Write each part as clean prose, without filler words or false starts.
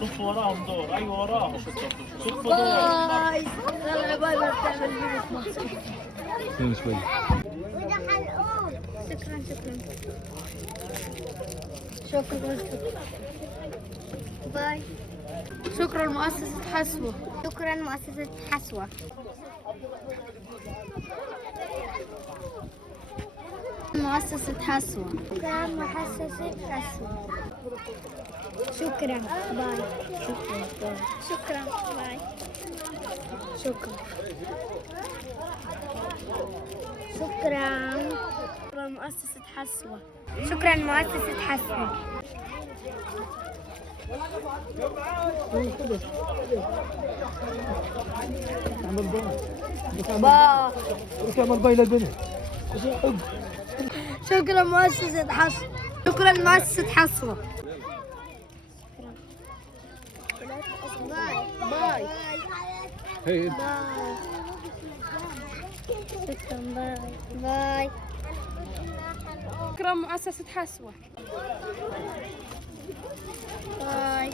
صف وراهم دور، ايوه وراهم صف دور. باي. يلا باي باي بتعمل فين شوي. شكرا شكرا باي. شكرا مؤسسة حسوة. شكرا مؤسسة حسوة. مؤسسة حسوة. شكرا مؤسسة حسوة. شكرا باي. شكرا باي. شكرا مؤسسة حسوة. شكرا مؤسسة حسوة. تعمل باي للبنت. شكرا مؤسسة حسوة. شكرا مؤسسة حسوة. باي. هي شكرا باي. شكرا مؤسسة حسوة. باي.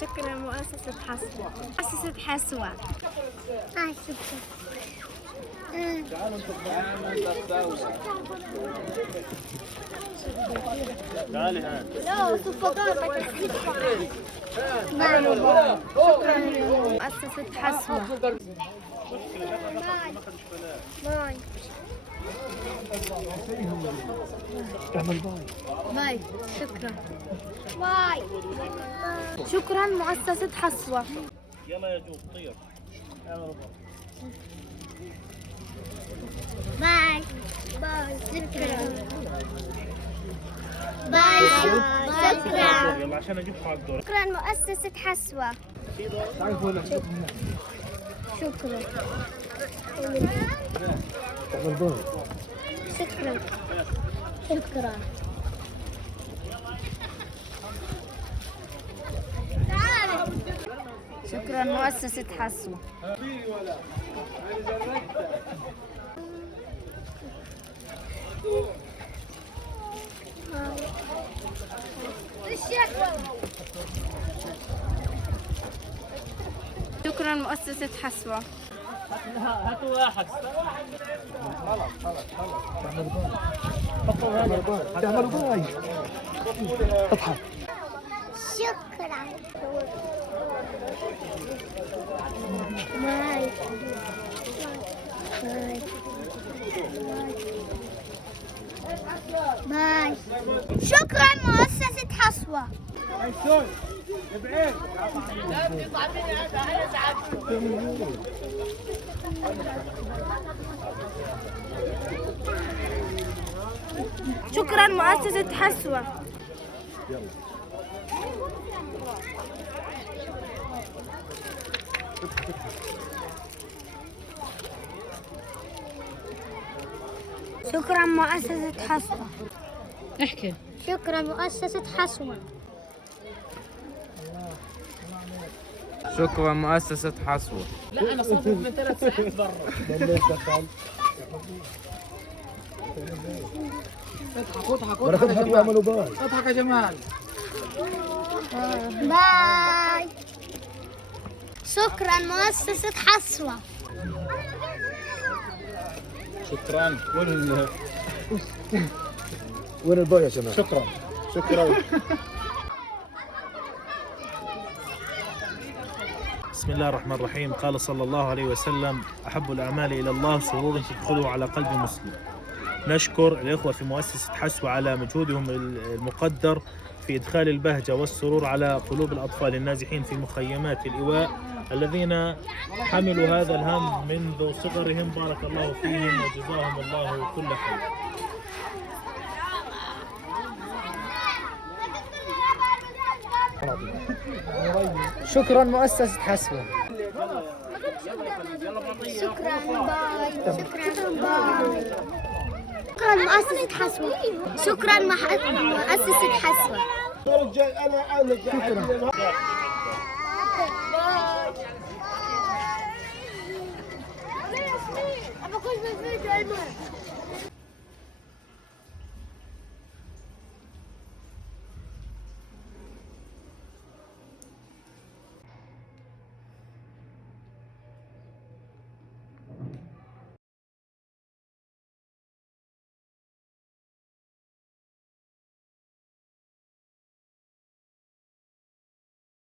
شكرا مؤسسة حسوة. مؤسسة حسوة. شكرا. تعالي هات. لا صفقات. شكرا مؤسسة حسوة. باي. تعمل باي. باي. شكرا. باي. شكرا مؤسسة حسوة. يلا يا جوب طير. باي. شكرا. باي. شكرا. يلا عشان اجيب حق دور. شكرا مؤسسة حسوة. شكرا. تعمل باي. شكرا. شكرا مؤسسة حسوة. شكرا مؤسسة حسوة. هاتوا واحد. تعمل باي. اضحك. شكرا. باي. شكرا مؤسسة حسوة. شكرا مؤسسة حسوة. شكرا مؤسسة حسوة. احكي. شكرا مؤسسة حسوة. شكرا مؤسسة حسوة. لا انا صفت من 3 ساعات برا. اضحك يعملوا باي. اضحك يا جمال. باي. شكرا مؤسسة حسوة. شكرا. وين الباي يا جماعه؟ شكرا. بسم الله الرحمن الرحيم. قال صلى الله عليه وسلم: أحب الأعمال إلى الله سرور تدخله على قلب مسلم. نشكر الإخوة في مؤسسة حسوة على مجهودهم المقدر في إدخال البهجة والسرور على قلوب الأطفال النازحين في مخيمات الإيواء الذين حملوا هذا الهم منذ صغرهم. بارك الله فيهم وجزاهم الله كل خير. شكرا مؤسسة حسوة. شكرا باي. شكرا مؤسسة حسوة. شكرا مؤسسة حسوة. شكرا.